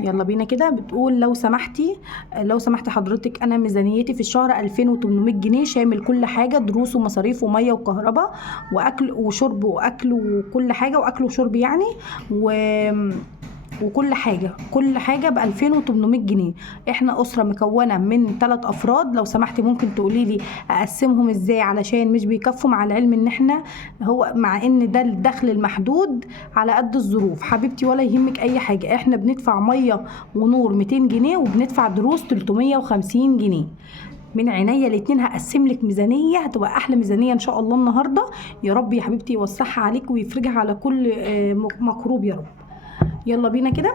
يلا بينا كده. بتقول لو سمحتي حضرتك، انا ميزانيتي في الشهر 2800 جنيه شامل كل حاجه، دروس ومصاريف وميه وكهرباء واكل وشرب واكل وكل حاجه، واكل وشرب يعني و كل حاجه ب 2800 جنيه. احنا اسره مكونه من 3 افراد. لو سمحتي ممكن تقولي لي اقسمهم ازاي علشان مش بيكفوا، مع العلم ان احنا هو مع ان ده الدخل المحدود على قد الظروف حبيبتي، ولا يهمك اي حاجه. احنا بندفع ميه ونور 200 جنيه وبندفع دروس 350 جنيه. من عينيا الاتنين هقسم لك ميزانيه هتبقى احلى ميزانيه ان شاء الله النهارده. يا رب يا حبيبتي يوسعها عليك ويفرجها على كل مكروب يا رب. يلا بينا كده.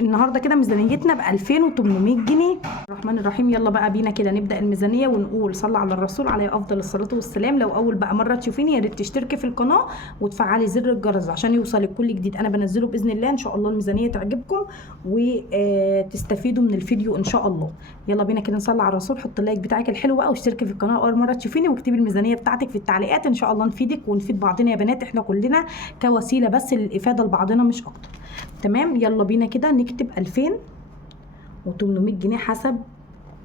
النهارده كده ميزانيتنا ب 2800 جنيه. الرحمن الرحيم. يلا بقى بينا كده نبدا الميزانيه ونقول صلى على الرسول عليه افضل الصلاه والسلام. لو اول بقى مره تشوفيني يا ريت تشتركي في القناه وتفعلي زر الجرس عشان يوصلك كل جديد انا بنزله باذن الله. ان شاء الله الميزانيه تعجبكم وتستفيدوا من الفيديو ان شاء الله. يلا بينا كده نصلي على الرسول. حط اللايك بتاعك الحلو بقى واشتركي في القناه اول مره تشوفيني، واكتبي الميزانيه بتاعتك في التعليقات. ان شاء الله نفيدك ونفيد بعضنا يا بنات، احنا كلنا كوسيله بس للافاده لبعضنا مش اكتر. تمام. يلا بينا كده نكتب 2800 جنيه حسب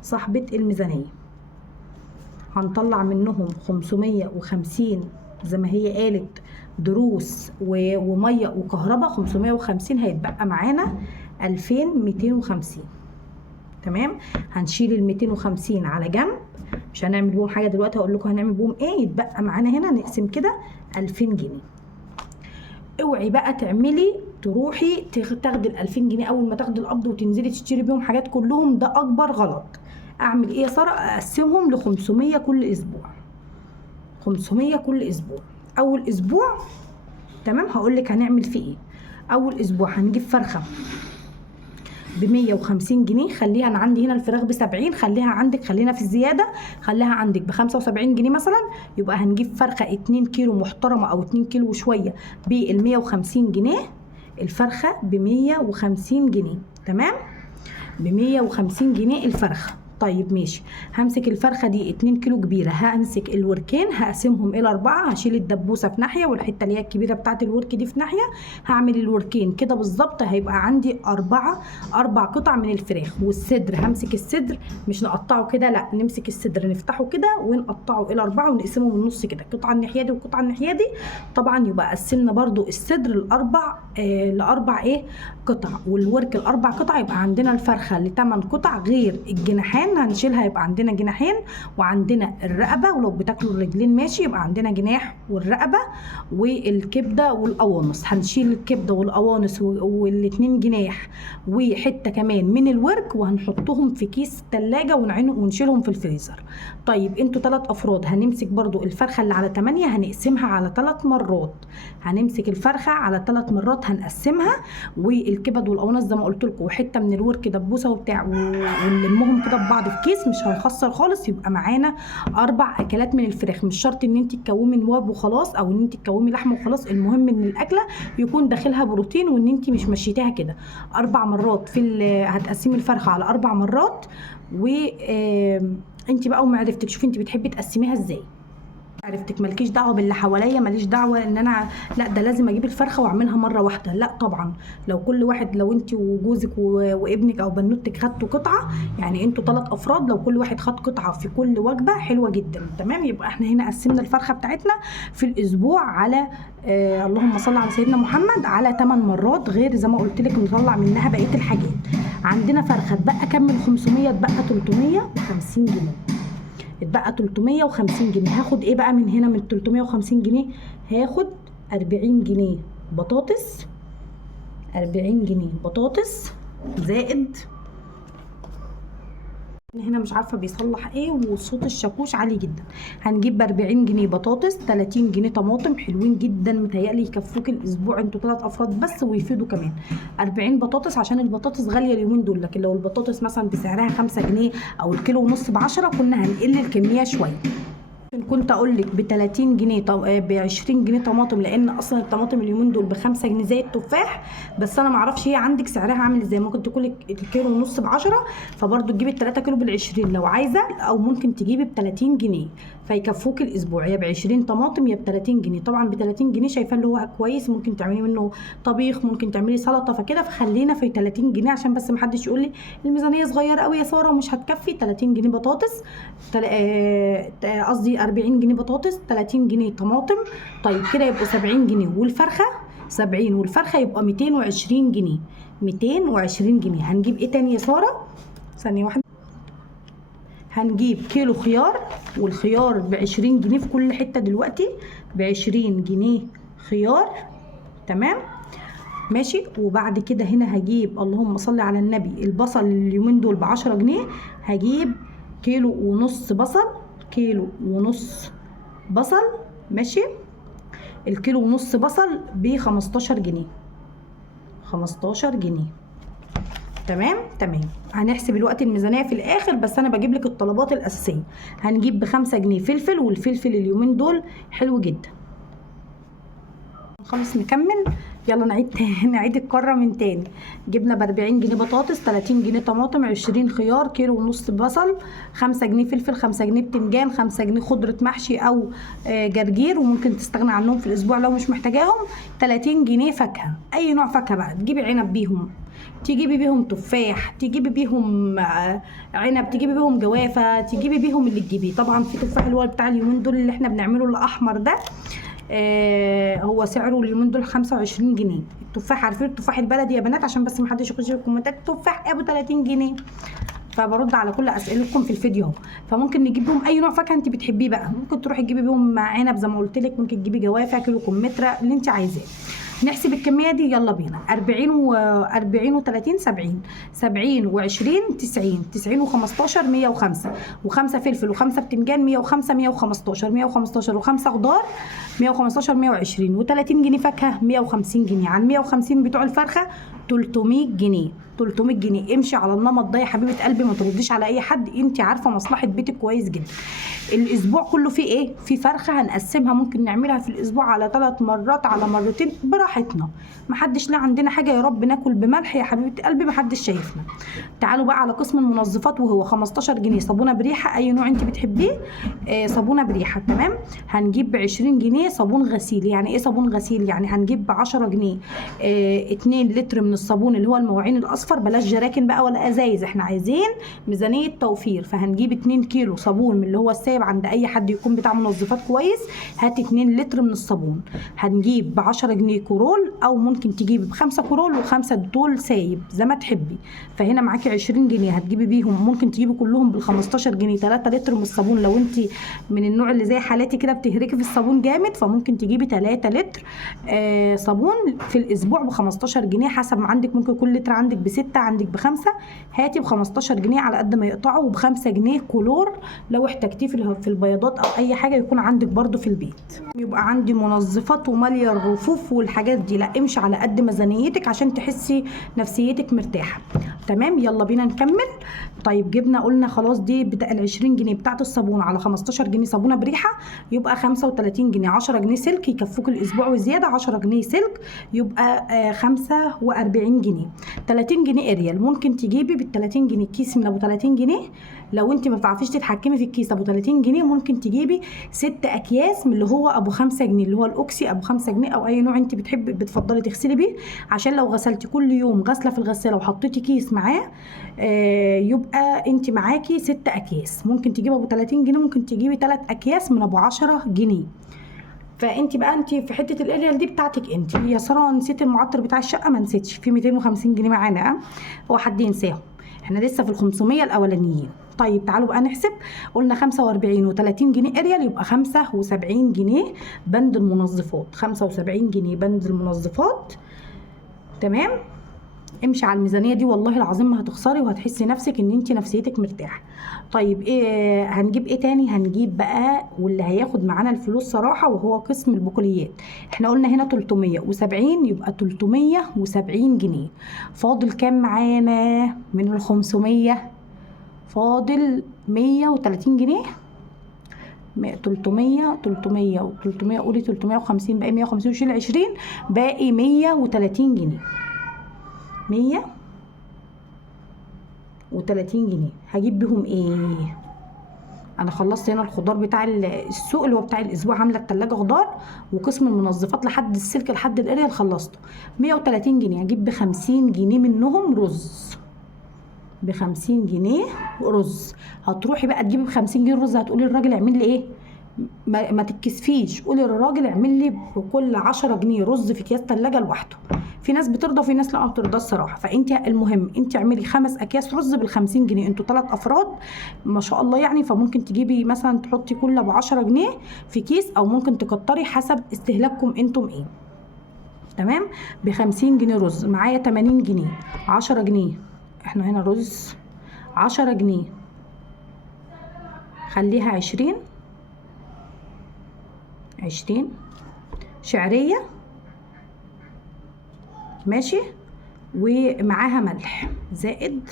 صاحبة الميزانية. هنطلع منهم 550 زي ما هي قالت دروس ومية وكهرباء 550، هيتبقى معانا 2250. تمام. هنشيل ال 250 على جنب، مش هنعمل بهم حاجة دلوقتي، هقول لكم هنعمل بهم ايه. يتبقى معانا هنا نقسم كده 2000 جنيه. اوعي بقى تروحي تاخدي ال 2000 جنيه اول ما تاخدي القبض وتنزلي تشتري بيهم حاجات كلهم، ده اكبر غلط. اعمل ايه يا ساره؟ اقسمهم ل 500 كل اسبوع. 500 كل اسبوع. اول اسبوع تمام هقول لك هنعمل فيه ايه. اول اسبوع هنجيب فرخه ب 150 جنيه. خليها، انا عندي هنا الفراخ ب 70، خليها عندك، خلينا في الزياده، خليها عندك ب 75 جنيه مثلا. يبقى هنجيب فرخه 2 كيلو محترمه او 2 كيلو وشويه بال 150 جنيه. الفرخه ب 150 جنيه. تمام. ب 150 جنيه الفرخه. طيب ماشي. همسك الفرخه دي 2 كيلو كبيره، همسك الوركين هقسمهم الى 4، هشيل الدبوسه في ناحيه والحته اللي هي الكبيره بتاعت الورك دي في ناحيه. هعمل الوركين كده بالظبط، هيبقى عندي 4 قطع من الفراخ. والصدر همسك الصدر مش نقطعه كده، لا نمسك الصدر نفتحه كده ونقطعه الى 4 ونقسمه بالنص كده، قطعه الناحيه دي وقطعه الناحيه دي. طبعا يبقى قسمنا برده الصدر لاربع قطع، والورك الاربع قطع. يبقى عندنا الفرخه ل8 قطع غير الجناحين هنشيلها، يبقى عندنا جناحين وعندنا الرقبه، ولو بتاكلوا الرجلين ماشي يبقى عندنا جناح والرقبه والكبده والقوانص. هنشيل الكبده والقوانص والاتنين جناح وحته كمان من الورك وهنحطهم في كيس ثلاجه ونشيلهم في الفريزر. طيب انتوا 3 افراد، هنمسك برضو الفرخه اللي على 8 هنقسمها على 3 مرات. هنمسك الفرخه على 3 مرات هنقسمها، والكبد والقوانص زي ما قلت لكم وحته من الورك دبوسه وبتاع ونلمهم كده ببعض في كيس، مش هيخسر خالص. يبقى معانا 4 اكلات من الفراخ. مش شرط ان انت تكومي نواب وخلاص او ان انت تكومي لحمه وخلاص، المهم ان الاكله يكون داخلها بروتين وان انت مش مشيتيها كده. 4 مرات هتقسمي الفرخه على 4 مرات. و انت بقى ومعرفتك شوفي انت بتحبي تقسميها ازاي. عرفتك مالكيش دعوه باللي حواليا، ماليش دعوه ان انا لا ده لازم اجيب الفرخه واعملها مره واحده، لا طبعا. لو كل واحد، لو انت وجوزك وابنك او بنوتك خدتوا قطعه، يعني انتوا 3 افراد، لو كل واحد خد قطعه في كل وجبه حلوه جدا. تمام. يبقى احنا هنا قسمنا الفرخه بتاعتنا في الاسبوع على اللهم صل على سيدنا محمد على 8 مرات، غير زي ما قلت لك نطلع منها بقيه الحاجات. عندنا فرخه اتبقى كام من 500؟ اتبقى 350 جنيه. اتبقى 350 جنيه. هاخد ايه بقى من هنا من 350 جنيه؟ هاخد 40 جنيه بطاطس، 40 جنيه بطاطس زائد هنا مش عارفه بيصلح ايه وصوت الشاكوش عالي جدا. هنجيب ب 40 جنيه بطاطس، 30 جنيه طماطم حلوين جدا متهيألي يكفوك الاسبوع انتوا 3 افراد بس ويفيدوا كمان. 40 بطاطس عشان البطاطس غاليه اليومين دول، لكن لو البطاطس مثلا بسعرها 5 جنيه او الكيلو ونص ب10 كنا هنقل الكميه شويه. كنت اقول لك ب 30 جنيه ب 20 جنيه طماطم، لان اصلا الطماطم اليومين دول ب 5 جنيه زي التفاح. بس انا ما اعرفش هي عندك سعرها عامل ازاي، ممكن تكون الكيلو ونص ب 10، فبرضه تجيبي ال 3 كيلو بال 20 لو عايزه، او ممكن تجيبي ب 30 جنيه فيكفوك الاسبوع، يا ب 20 طماطم يا ب 30 جنيه. طبعا ب 30 جنيه شايفاه اللي هو كويس، ممكن تعملي منه طبيخ، ممكن تعملي سلطه، فكده فخلينا في 30 جنيه عشان بس ما حدش يقول لي الميزانيه صغيره قوي يا ساره ومش هتكفي. 30 جنيه بطاطس، قصدي 40 جنيه بطاطس، 30 جنيه طماطم. طيب كده يبقوا 70 جنيه، والفرخه 70، والفرخه يبقى 220 جنيه. 220 جنيه. هنجيب ايه تاني يا ساره؟ ثانيه واحده. هنجيب كيلو خيار، والخيار ب 20 جنيه في كل حته دلوقتي، ب 20 جنيه خيار. تمام ماشي. وبعد كده هنا هجيب، اللهم صل على النبي، البصل اليومين دول ب 10 جنيه، هجيب كيلو ونص بصل. كيلو ونص بصل ماشي. الكيلو ونص بصل ب 15 جنيه. 15 جنيه. تمام. هنحسب الوقت الميزانيه في الاخر، بس انا بجيب لك الطلبات الاساسيه. هنجيب ب5 جنيه فلفل، والفلفل اليومين دول حلو جدا. خلاص نكمل. يلا نعيد الكره من تاني. جبنا ب 40 جنيه بطاطس، 30 جنيه طماطم، 20 خيار، كيلو ونص بصل، 5 جنيه فلفل، 5 جنيه بتنجان، 5 جنيه خضره محشي او جرجير، وممكن تستغنى عنهم في الاسبوع لو مش محتاجاهم. 30 جنيه فاكهه، اي نوع فاكهه بقى، تجيبي عنب بيهم، تجيبي بيهم تفاح، تجيبي بيهم عنب، تجيبي بيهم جوافه، تجيبي بيهم اللي تجيبيه. طبعا في تفاح اللي هو بتاع اليومين دول اللي احنا بنعمله الاحمر ده، هو سعره اليومين دول 25 جنيه. التفاح عارفين التفاح البلدي يا بنات، عشان بس ما حدش يخش في الكومنتات التفاح ابو 30 جنيه، فبرد على كل اسئلتكم في الفيديو اهو. فممكن نجيب بيهم اي نوع فاكهه انت بتحبيه بقى، ممكن تروحي تجيبي بيهم عنب زي ما قلت لك، ممكن تجيبي جوافه، كيلو كمثرى، اللي انت عايزاه. نحسب الكميه دي، يلا بينا. 40 و30 70، 70 و20 90، 90 و15 105، و5 فلفل، و5 بتنجان 105، 115، 115 و5 خضار 115، 120 و30 جنيه فاكهه 150 جنيه. عن 150 بتوع الفرخه 300 جنيه. 300 جنيه. امشي على النمط ده يا حبيبه قلبي، ما ترديش على اي حد، انت عارفه مصلحه بيتك كويس جدا. الاسبوع كله فيه ايه؟ في فرخه هنقسمها، ممكن نعملها في الاسبوع على 3 مرات، على مرتين، براحتنا. محدش لا عندنا حاجه يا رب ناكل بملح يا حبيبه قلبي، محدش شايفنا. تعالوا بقى على قسم المنظفات، وهو 15 جنيه صابونه بريحه، اي نوع انت بتحبيه، صابونه بريحه. تمام. هنجيب ب 20 جنيه صابون غسيل. يعني ايه صابون غسيل؟ يعني هنجيب ب 10 جنيه 2 لتر من الصابون اللي هو المواعين الاصفر، بلاش جراكن بقى ولا ازايز، احنا عايزين ميزانيه توفير. فهنجيب 2 كيلو صابون من اللي هو السايب عند اي حد يكون بتاع منظفات كويس، هات 2 لتر من الصابون. هنجيب ب 10 جنيه كورول، او ممكن تجيبي ب5 كورول و5 دول سايب زي ما تحبي. فهنا معاكي 20 جنيه هتجيبي بيهم، ممكن تجيبي كلهم بال 15 جنيه 3 لتر من الصابون. لو انت من النوع اللي زي حالاتي كده بتهركي في الصابون جامد، فممكن تجيبي 3 لتر صابون في الاسبوع ب 15 جنيه حسب ما عندك. ممكن كل لتر عندك ب6، عندك ب5، هاتي ب 15 جنيه على قد ما يقطعوا. وب5 جنيه كلور لو احتجتيه في البياضات او اي حاجه يكون عندك برده في البيت. يبقى عندي منظفات وماليه الرفوف والحاجات دي، لا امشي على قد ميزانيتك عشان تحسي نفسيتك مرتاحه. تمام. يلا بينا نكمل. طيب جبنا قلنا خلاص دي بتاع ال 20 جنيه بتاعت الصابونه على 15 جنيه صابونه بريحه، يبقى 35 جنيه. 10 جنيه سلك يكفوك الاسبوع وزياده، 10 جنيه سلك يبقى 45 جنيه. 30 جنيه اريال، ممكن تجيبي بال 30 جنيه كيس من ابو 30 جنيه. لو انت ما بتعرفيش تتحكمي في الكيس ابو 30 جنيه ممكن تجيبي 6 اكياس من اللي هو ابو 5 جنيه، اللي هو الاوكسي ابو 5 جنيه، او اي نوع انت بتفضلي تغسلي بيه، عشان لو غسلتي كل يوم غسله في الغساله وحطيتي كيس معاه يبقى انت معاكي 6 اكياس. ممكن تجيبي ابو 30 جنيه، ممكن تجيبي 3 اكياس من ابو 10 جنيه. فانت بقى انت في حته الاريال دي بتاعتك انت. يا ساره نسيت المعطر بتاع الشقه، ما نسيتش، في 250 جنيه معانا، هو حد ينساهم؟ احنا لسه في ال 500 الاولانيين. طيب تعالوا بقى نحسب. قلنا 45 و30 جنيه اريال يبقى 75 جنيه بند المنظفات. 75 جنيه بند المنظفات. تمام. امشي على الميزانيه دي والله العظيم ما هتخسري، وهتحسي نفسك ان انت نفسيتك مرتاحه. طيب ايه هنجيب ايه تاني؟ هنجيب بقى واللي هياخد معانا الفلوس صراحه وهو قسم البقوليات. احنا قلنا هنا 370 يبقى 370 جنيه. فاضل كام معانا من ال 500؟ فاضل 130 جنيه. 300 و300 قولي 350 باقي 150 وشيل 20 باقي 130 جنيه. 130 جنيه هجيب بيهم ايه؟ انا خلصت هنا الخضار بتاع السوق اللي هو بتاع الاسبوع، عامله التلاجة خضار وقسم المنظفات لحد السلك لحد الاريال خلصته. 130 جنيه هجيب ب 50 جنيه منهم رز. ب 50 جنيه رز. هتروحي بقى تجيبي ب 50 جنيه رز، هتقولي للراجل اعمل لي ايه؟ ما تتكسفيش، قولي للراجل اعمل لي بكل 10 جنيه رز في اكياس تلاجة لوحده. في ناس بترضى وفي ناس لا ما بترضاش الصراحه. فانت المهم انت اعملي 5 اكياس رز بال 50 جنيه، انتوا 3 افراد ما شاء الله يعني. فممكن تجيبي مثلا تحطي كل ب 10 جنيه في كيس، او ممكن تكتري حسب استهلاككم انتم ايه. تمام. ب 50 جنيه رز معايا 80 جنيه 10 جنيه. احنا هنا رز 10 جنيه خليها 20 شعريه ماشي، ومعاها ملح زائد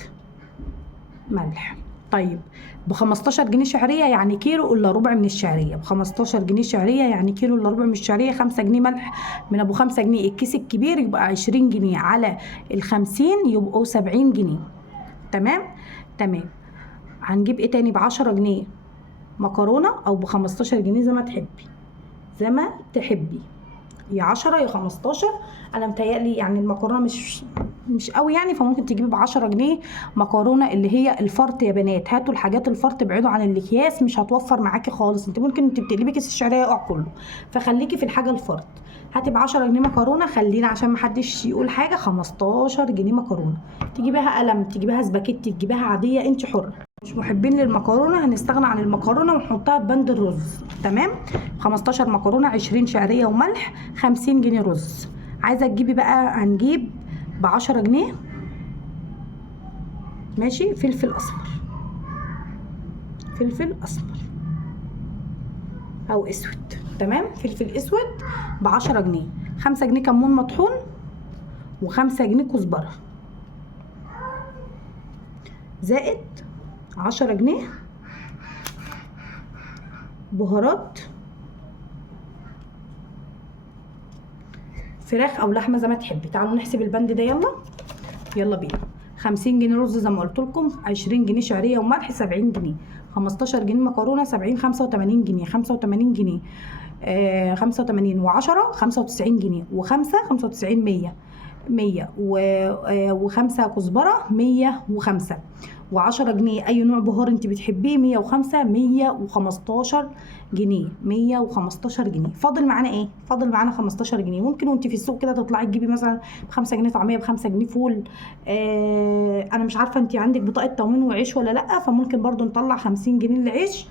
ملح. طيب ب 15 جنيه شعريه يعني كيلو الا ربع من الشعريه. ب 15 جنيه شعريه يعني كيلو الا ربع من الشعريه. 5 جنيه ملح من ابو 5 جنيه. الكيس الكبير يبقى 20 جنيه على ال 50 يبقوا 70 جنيه. تمام. هنجيب ايه تاني؟ ب 10 جنيه مكرونه، او ب 15 جنيه زي ما تحبي، يا 10 يا 15. انا متهيألي يعني المكرونه مش قوي يعني، فممكن تجيبي ب 10 جنيه مكرونه اللي هي الفرط. يا بنات هاتوا الحاجات الفرط، ابعدوا عن الاكياس، مش هتوفر معاكي خالص. انت ممكن بتقلبي كيس الشعريه يقع كله، فخليكي في الحاجه الفرط. هاتي ب 10 جنيه مكرونه، خلينا عشان ما حدش يقول حاجه 15 جنيه مكرونه. تجيبيها قلم، تجيبيها سباكيتي، تجيبيها عاديه، انت حره. مش محبين للمكرونه هنستغنى عن المكرونه ونحطها ببند الرز. تمام. 15 مكرونه 20 شعريه وملح 50 جنيه رز. عايزه تجيبي بقى، هنجيب ب 10 جنيه ماشي فلفل اسمر او اسود. تمام. فلفل اسود ب 10 جنيه. 5 جنيه كمون مطحون و5 جنيه كزبره، زائد 10 جنيه بهارات فراخ او لحمه زي ما تحبي. تعالوا نحسب البند ده، يلا بينا. 50 جنيه رز زي ما قلت لكم، 20 جنيه شعريه وملح 70 جنيه، 15 جنيه مكرونه 70 85 جنيه، 85 جنيه 85 و10 95 جنيه، و5 95 100 و5 كزبره 105 و10 جنيه اي نوع بهار انت بتحبيه 105 115 جنيه 115 جنيه. فاضل معانا ايه؟ فاضل معانا 15 جنيه. ممكن وانت في السوق كده تطلعي تجيبي مثلا ب5 جنيه طعميه، ب5 جنيه فول. انا مش عارفه انت عندك بطاقه تموين وعيش ولا لا، فممكن برضو نطلع 50 جنيه للعيش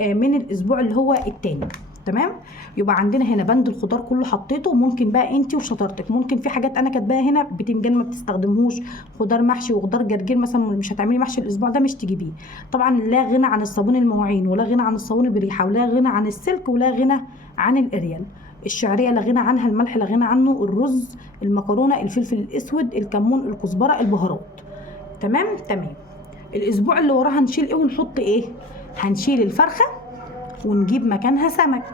من الاسبوع اللي هو التاني. تمام. يبقى عندنا هنا بند الخضار كله حطيته. ممكن بقى انت وشطارتك، ممكن في حاجات انا كاتباها هنا، بتنجان ما بتستخدمهوش، خضار محشي وخضار جرجير مثلا مش هتعملي محشي الاسبوع ده مش تجيبيه. طبعا لا غنى عن الصابون المواعين، ولا غنى عن الصابون بريحه، ولا غنى عن السلك، ولا غنى عن الاريال. الشعريه لا غنى عنها، الملح لا غنى عنه، الرز، المكرونه، الفلفل الاسود، الكمون، الكزبره، البهارات. تمام. الاسبوع اللي وراه هنشيل ايه ونحط ايه؟ هنشيل الفرخه ونجيب مكانها سمك.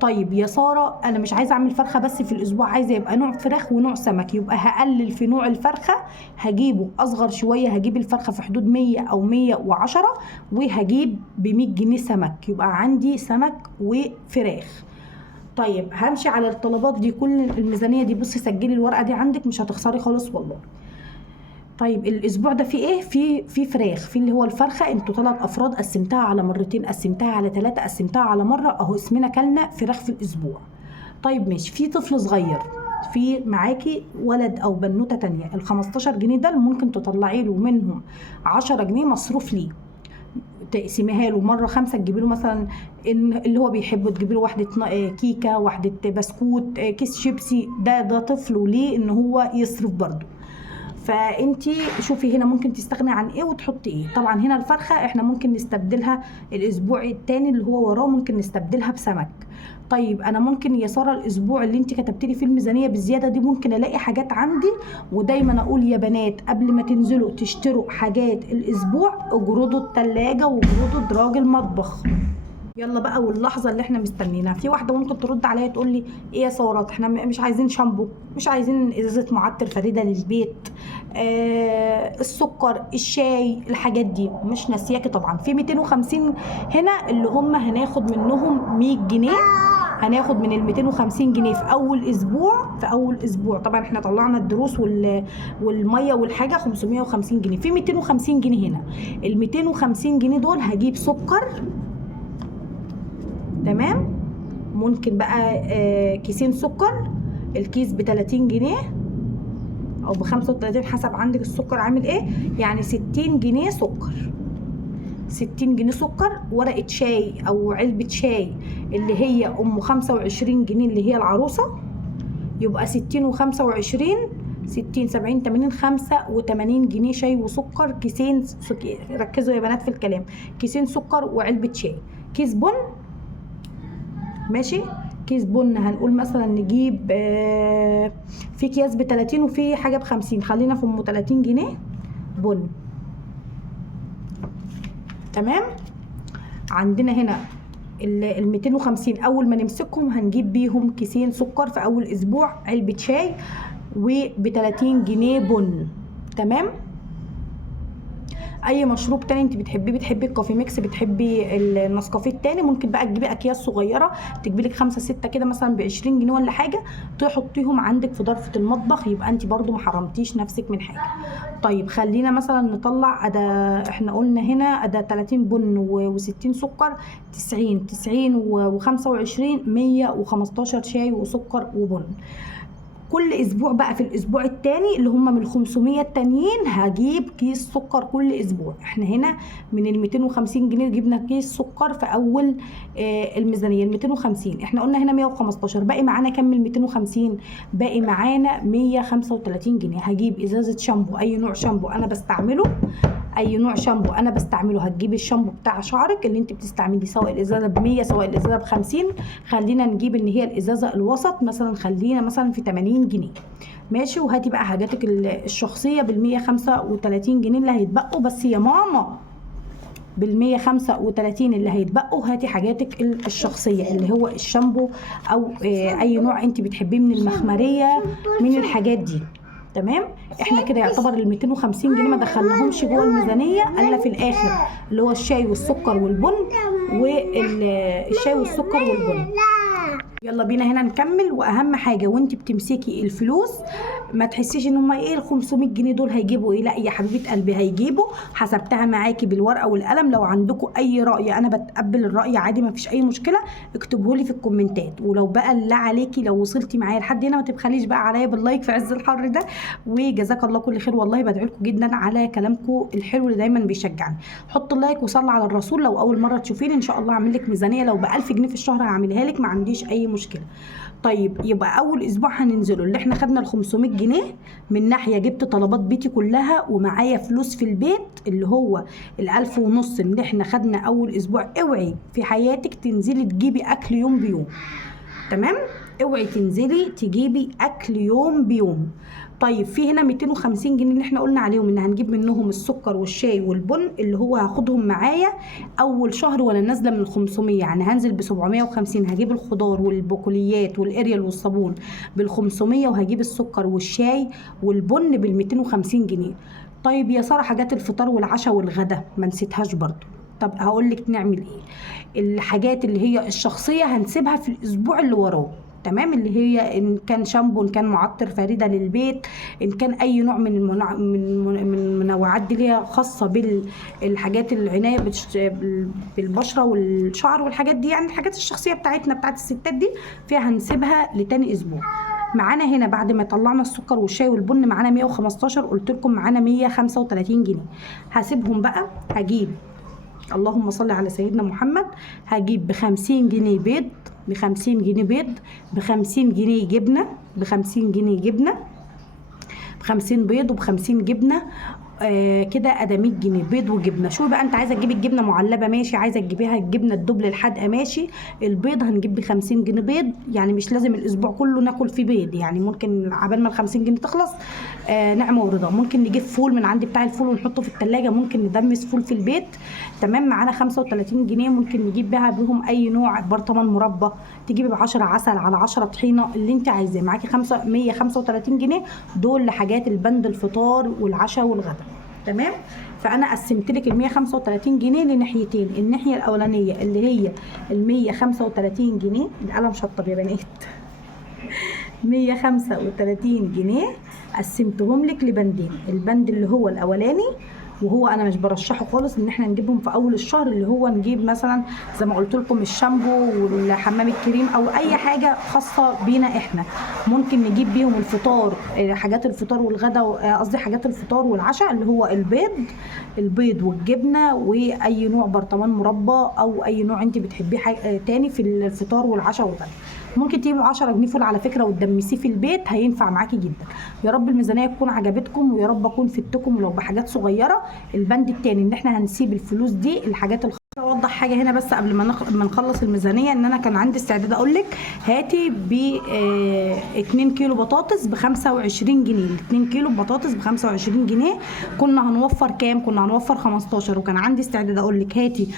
طيب يا ساره انا مش عايزه اعمل فرخه بس في الاسبوع، عايزه يبقى نوع فراخ ونوع سمك. يبقى هقلل في نوع الفرخه، هجيبه اصغر شويه، هجيب الفرخه في حدود 100 او 110، وهجيب ب 100 جنيه سمك. يبقى عندي سمك وفراخ. طيب همشي على الطلبات دي كل الميزانيه دي. بصي سجلي الورقه دي عندك، مش هتخسري خالص والله. طيب الاسبوع ده فيه ايه؟ في فراخ، في اللي هو الفرخه. انتوا 3 افراد، قسمتها على مرتين، قسمتها على 3، قسمتها على مره، اهو اسمنا كلنا فراخ في الاسبوع. طيب ماشي. في طفل صغير، في معاكي ولد او بنوته تانية، ال 15 جنيه ده ممكن تطلعي له منهم 10 جنيه مصروف ليه، تقسميها له مره 5، تجيبي له مثلا اللي هو بيحبه، تجيبي له واحده كيكه، واحده بسكوت، كيس شيبسي. ده طفل وليه ان هو يصرف برضه. فانتي شوفي هنا ممكن تستغني عن ايه وتحطي ايه. طبعا هنا الفرخه احنا ممكن نستبدلها الاسبوع التاني اللي هو وراه، ممكن نستبدلها بسمك. طيب انا ممكن يا ساره الاسبوع اللي انت كتبتي لي فيه الميزانيه بالزياده دي ممكن الاقي حاجات عندي. ودايما اقول يا بنات قبل ما تنزلوا تشتروا حاجات الاسبوع، اجردوا التلاجة واجردوا دراج المطبخ. يلا بقى، واللحظه اللي احنا مستنيينها. في واحده ممكن ترد عليا تقول لي ايه يا سارات، احنا مش عايزين شامبو، مش عايزين ازازه معطر فريده للبيت، السكر، الشاي، الحاجات دي. مش ناسياكي طبعا في 250 هنا اللي هم هناخد منهم 100 جنيه. هناخد من ال 250 جنيه في اول اسبوع. طبعا احنا طلعنا الدروس والميه والحاجه 550 جنيه. في 250 جنيه هنا. ال 250 جنيه دول هجيب سكر، تمام. ممكن بقى كيسين سكر، الكيس ب 30 جنيه او ب 35 حسب عندك السكر عامل ايه. يعني 60 جنيه سكر، 60 جنيه سكر. ورقه شاي او علبه شاي اللي هي ام 25 جنيه اللي هي العروسه، يبقى 60 و25 60 70 80 85 جنيه شاي وسكر. كيسين ركزوا يا بنات في الكلام، كيسين سكر وعلبه شاي. كيس بن، ماشي. كيس بن هنقول مثلا نجيب في اكياس ب 30 وفي حاجه ب 50، خلينا في ام 30 جنيه بن، تمام. عندنا هنا ال 250 اول ما نمسكهم هنجيب بيهم كيسين سكر في اول اسبوع، علبه شاي، وب 30 جنيه بن، تمام. اي مشروب تاني انت بتحبي الكوفي ميكس، بتحبي النسكافيه التاني، ممكن بقى تجيبي اكياس صغيره، تجيبي لك 5 6 كده مثلا ب 20 جنيه ولا حاجه، تحطيهم عندك في ظرفه المطبخ، يبقى انت برضو ما حرمتيش نفسك من حاجه. طيب خلينا مثلا نطلع احنا قلنا هنا 30 بن و60 سكر، 90 و25 115 شاي وسكر وبن. كل اسبوع بقى في الاسبوع الثاني اللي هم من 500 التانيين هجيب كيس سكر كل اسبوع. احنا هنا من ال 250 جنيه جبنا كيس سكر في اول الميزانيه. ال 250 احنا قلنا هنا 115، باقي معانا كام من 250؟ باقي معانا 135 جنيه. هجيب ازازه شامبو، اي نوع شامبو انا بستعمله، هتجيبي الشامبو بتاع شعرك اللي انت بتستعمليه، سواء الازازه ب 100 سواء الازازه ب 50. خلينا نجيب ان هي الازازه الوسط مثلا، خلينا مثلا في 80 جنيه، ماشي. وهاتي بقى حاجاتك الشخصيه بال 135 جنيه اللي هيتبقوا، بس يا ماما بال 135 اللي هيتبقوا هاتي حاجاتك الشخصيه اللي هو الشامبو او اي نوع انت بتحبيه من المخمريه من الحاجات دي، تمام. احنا كده يعتبر ال 250 جنيه ما دخلناهمش جوه الميزانيه الا في الاخر اللي هو الشاي والسكر والبن، والشاي والسكر والبن. يلا بينا هنا نكمل. واهم حاجه وانت بتمسكي الفلوس ما تحسيش ان هم ايه ال 500 جنيه دول هيجيبوا ايه، لا يا حبيبه قلبي هيجيبوا. حسبتها معاكي بالورقه والقلم. لو عندكم اي راي انا بتقبل الراي عادي، ما فيش اي مشكله، اكتبوه لي في الكومنتات. ولو بقى اللي عليكي لو وصلتي معايا لحد هنا ما تبخليش بقى عليا باللايك في عز الحر ده. وجزاك الله كل خير، والله بدعي لكم جدا على كلامكم الحلو اللي دايما بيشجعني. حط اللايك وصلي على الرسول. لو اول مره تشوفيني ان شاء الله اعمل لك ميزانيه لو ب 1000 جنيه في الشهر هعملها لك، ما عنديش اي مشكله. طيب يبقى اول اسبوع هننزله اللي احنا خدنا ال 500 جنيه من ناحيه، جبت طلبات بيتي كلها ومعايا فلوس في البيت اللي هو ال 1500 اللي احنا خدنا اول اسبوع. اوعي في حياتك تنزلي تجيبي اكل يوم بيوم، تمام. اوعي تنزلي تجيبي اكل يوم بيوم. طيب في هنا 250 جنيه اللي احنا قلنا عليهم ان هنجيب منهم السكر والشاي والبن اللي هو هاخدهم معايا اول شهر وانا نازله من 500، يعني هنزل ب 750. هجيب الخضار والبقوليات والاريال والصابون بال 500، وهجيب السكر والشاي والبن بال 250 جنيه. طيب يا ساره حاجات الفطار والعشاء والغدا ما نسيتهاش برضو. طب هقول لك نعمل ايه. الحاجات اللي هي الشخصيه هنسيبها في الاسبوع اللي وراه، تمام. اللي هي ان كان شامبو، ان كان معطر فريده للبيت، ان كان اي نوع من المنوعات دي اللي هي خاصه بالحاجات العنايه بالبشره والشعر والحاجات دي، يعني الحاجات الشخصيه بتاعتنا بتاعت الستات دي، فيها هنسيبها لتاني اسبوع. معانا هنا بعد ما طلعنا السكر والشاي والبن معانا 115، قلت لكم معانا 135 جنيه. هسيبهم بقى. هجيب اللهم صل على سيدنا محمد، هجيب ب50 جنيه بيض، ب50 جنيه بيض، ب50 جنيه جبنه، ب50 جنيه جبنه، ب50 بيض وب50 جبنه. كده ادي 100 جنيه بيض وجبنه. شو بقى انت عايزه تجيبي الجبنه معلبه ماشي، عايزه تجيبيها الجبنه الدبل الحادقه ماشي. البيض هنجيب ب 50 جنيه بيض، يعني مش لازم الاسبوع كله ناكل فيه بيض، يعني ممكن عبال ما ال 50 جنيه تخلص نعمه ورضا. ممكن نجيب فول من عند بتاع الفول ونحطه في التلاجة، ممكن ندمس فول في البيت. تمام، معانا 35 جنيه ممكن نجيب بهم اي نوع برطمان مربى، تجيبي ب10 عسل على 10 طحينه اللي انت عايزاه. معاكي 135 جنيه دول لحاجات البند الفطار والعشاء والغدا. تمام، فانا قسمت لك ال 135 جنيه لناحيتين. الناحيه الاولانيه اللي هي ال 135 جنيه، القلم شطب يا بنات، 135 جنيه قسمتهم لك لبندين. البند اللي هو الاولاني، وهو انا مش برشحه خالص ان احنا نجيبهم في اول الشهر، اللي هو نجيب مثلا زي ما قلت لكم الشامبو والحمام الكريم او اي حاجه خاصه بينا احنا. ممكن نجيب بيهم الفطار، حاجات الفطار والغدا، قصدي حاجات الفطار والعشاء، اللي هو البيض والجبنه واي نوع برطمان مربى او اي نوع انت بتحبيه تاني في الفطار والعشاء والغدا. ممكن تجيبوا 10 جنيه فول على فكره وتدمسيه في البيت، هينفع معاكي جدا. يا رب الميزانيه تكون عجبتكم، ويا رب اكون فدتكم ولو بحاجات صغيره. البند التاني ان احنا هنسيب الفلوس دي الحاجات اوضح حاجه هنا بس قبل ما نخلص الميزانيه، ان انا كان عندي استعداد اقول لك هاتي ب 2 كيلو بطاطس ب 25 جنيه. 2 كيلو بطاطس ب 25 جنيه كنا هنوفر كام؟ كنا هنوفر 15. وكان عندي استعداد اقول لك هاتي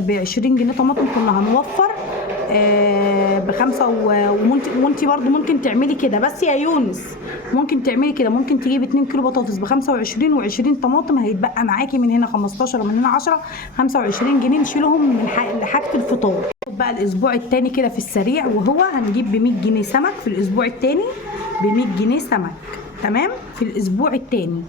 ب 20 جنيه طماطم، كنا هنوفر ب5. وانت برضو ممكن تعملي كده، بس يا يونس ممكن تعملي كده، ممكن تجيبي 2 كيلو بطاطس ب 25 و20 طماطم، هيتبقى معاكي من هنا 15 ومن هنا 10، 25 جنيه نشيلهم من حاجه الفطار. بقى الاسبوع الثاني كده في السريع، وهو هنجيب ب 100 جنيه سمك في الاسبوع الثاني، ب 100 جنيه سمك. تمام، في الاسبوع الثاني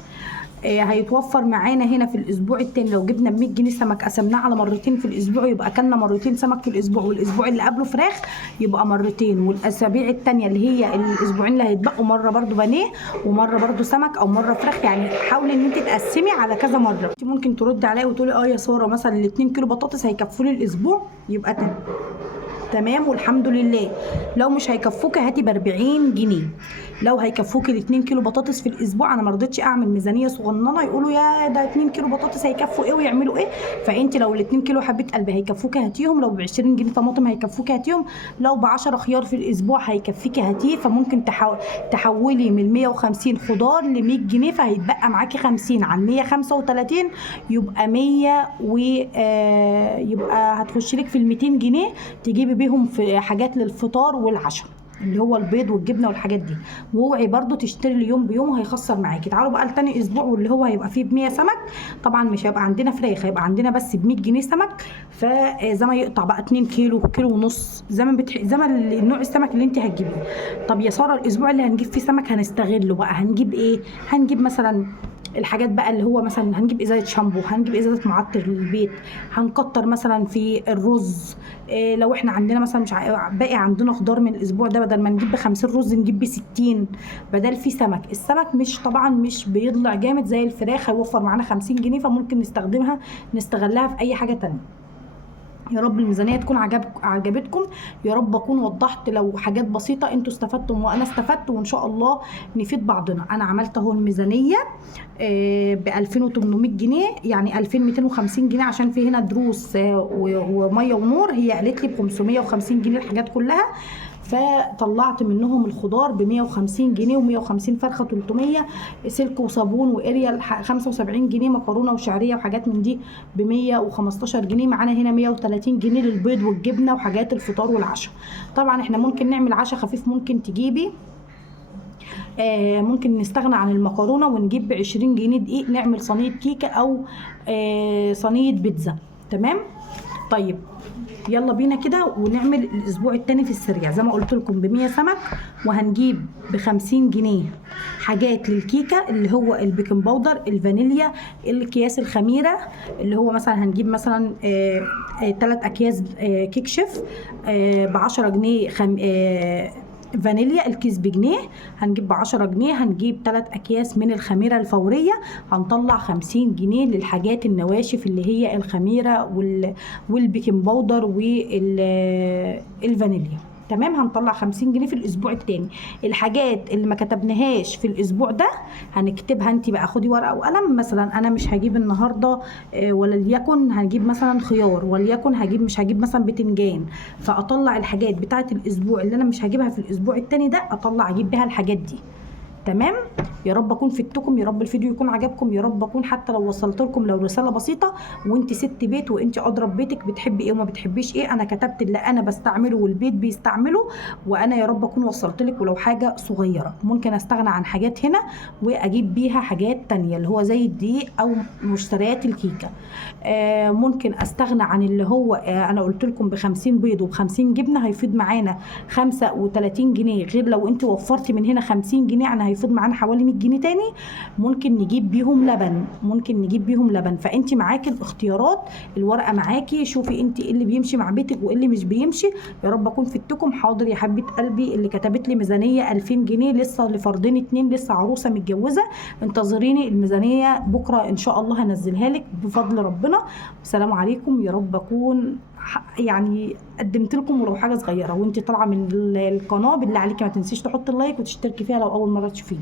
هيتوفر معانا هنا في الاسبوع الثاني. لو جبنا ب 100 جنيه سمك قسمناه على مرتين في الاسبوع، يبقى اكلنا مرتين سمك في الاسبوع، والاسبوع اللي قبله فراخ يبقى مرتين. والاسابيع الثانيه اللي هي الاسبوعين اللي هيتبقوا مره برده بانيه ومره برده سمك او مره فراخ. يعني حاولي ان انت تقسمي على كذا مره. انت ممكن تردي عليا وتقولي يا ساره مثلا ال 2 كيلو بطاطس هيكفوا لي الاسبوع، يبقى تمام والحمد لله. لو مش هيكفوكي هاتي ب 40 جنيه. لو هيكفوكي ال 2 كيلو بطاطس في الاسبوع، انا ما رضيتش اعمل ميزانيه صغننه يقولوا يا ده 2 كيلو بطاطس هيكفوا ايه ويعملوا ايه. فانت لو ال 2 كيلو حبه قلبي هيكفوكي هاتيهم، لو ب 20 جنيه طماطم هيكفوكي هاتيهم، لو ب 10 خيار في الاسبوع هيكفيكي هاتيه. فممكن تحولي من 150 خضار ل 100 جنيه، فهيتبقى معاكي 50 عن 135 يبقى 100 يبقى هتخش لك في ال 200 جنيه تجيبي بيهم في حاجات للفطار والعشاء، اللي هو البيض والجبنه والحاجات دي. واوعي برده تشتري اليوم بيوم وهيخسر معاكي. تعالوا بقى لتاني اسبوع، واللي هو هيبقى فيه ب 100 سمك. طبعا مش هيبقى عندنا فراخ، هيبقى عندنا بس ب 100 جنيه سمك. فزي ما يقطع بقى 2 كيلو، كيلو ونص، زي ما نوع السمك اللي انت هتجيبيه. طب يا ساره الاسبوع اللي هنجيب فيه سمك هنستغله بقى، هنجيب ايه؟ هنجيب مثلا الحاجات بقى اللي هو مثلا هنجيب ازازه شامبو، هنجيب ازازه معطر للبيت، هنكتر مثلا في الرز. لو احنا عندنا مثلا مش باقي عندنا خضار من الاسبوع ده، بدل ما نجيب ب50 رز نجيب ب60، بدل في سمك. السمك مش طبعا مش بيطلع جامد زي الفراخ، هيوفر معانا 50 جنيه، فممكن نستغلها في اي حاجه تانية. يا رب الميزانيه تكون عجبتكم، يا رب اكون وضحت لو حاجات بسيطه انتوا استفدتم وانا استفدت، وان شاء الله نفيد بعضنا. انا عملت اهو الميزانيه ب 2800 جنيه، يعني 2250 جنيه عشان في هنا دروس وميه ونور. هي قالت لي ب 550 جنيه الحاجات كلها، فطلعت منهم الخضار ب 150 جنيه، و150 فرخه 300، سلك وصابون واريال 75 جنيه، مكرونه وشعريه وحاجات من دي ب 115 جنيه. معانا هنا 130 جنيه للبيض والجبنه وحاجات الفطار والعشاء. طبعا احنا ممكن نعمل عشاء خفيف، ممكن تجيبي ممكن نستغنى عن المكرونه ونجيب ب 20 جنيه دقيق نعمل صينيه كيكه او صينيه بيتزا. تمام. طيب يلا بينا كده ونعمل الاسبوع التاني في السريع. زي ما قلت لكم ب 100 سمك، وهنجيب ب 50 جنيه حاجات للكيكه، اللي هو البيكنج باودر، الفانيليا، الاكياس الخميره، اللي هو مثلا هنجيب مثلا 3 اكياس كيك شيف ب 10 جنيه فانيليا، الكيس بجنيه، هنجيب ب10 جنيه. هنجيب 3 اكياس من الخميره الفوريه، هنطلع 50 جنيه للحاجات النواشف اللي هي الخميره والبيكنج باودر والفانيليا. تمام، هنطلع 50 جنيه في الاسبوع الثاني. الحاجات اللي ما كتبناهاش في الاسبوع ده هنكتبها. انت بقى خدي ورقه وقلم، مثلا انا مش هجيب النهارده وليكن هنجيب مثلا خيار، وليكن مش هجيب مثلا بتنجان، فاطلع الحاجات بتاعه الاسبوع اللي انا مش هجيبها في الاسبوع الثاني ده، اطلع اجيب بها الحاجات دي. تمام. يا رب اكون فدتكم، يا رب الفيديو يكون عجبكم، يا رب اكون حتى لو وصلت لكم لو رساله بسيطه. وانت ست بيت وانت ادرى ببيتك بتحبي ايه وما بتحبيش ايه. انا كتبت اللي انا بستعمله والبيت بيستعمله، وانا يا رب اكون وصلت لك ولو حاجه صغيره. ممكن استغنى عن حاجات هنا واجيب بيها حاجات تانية اللي هو زي الدقيق او مشتريات الكيكه. ممكن استغنى عن اللي هو انا قلت لكم ب50 بيض وب50 جبنه هيفيض معانا 35 جنيه، غير لو انت وفرتي من هنا 50 جنيه يعني هيفيض معانا حوالي 100 جنيه تاني. ممكن نجيب بيهم لبن. فانت معاكي الاختيارات، الورقه معاكي، شوفي انت ايه اللي بيمشي مع بيتك وايه اللي مش بيمشي. يا رب اكون فدتكم. حاضر يا حبيبه قلبي اللي كتبت لي ميزانيه 2000 جنيه لسه لفردين 2 لسه عروسه متجوزه، انتظريني الميزانيه بكره ان شاء الله هنزلها لك بفضل ربنا. السلام عليكم. يا رب اكون يعني قدمت لكم ولو حاجه صغيره. وانت طالعه من القناه بالله عليكي ما تنسيش تحطي اللايك وتشتركي فيها لو اول مره تشوفيني.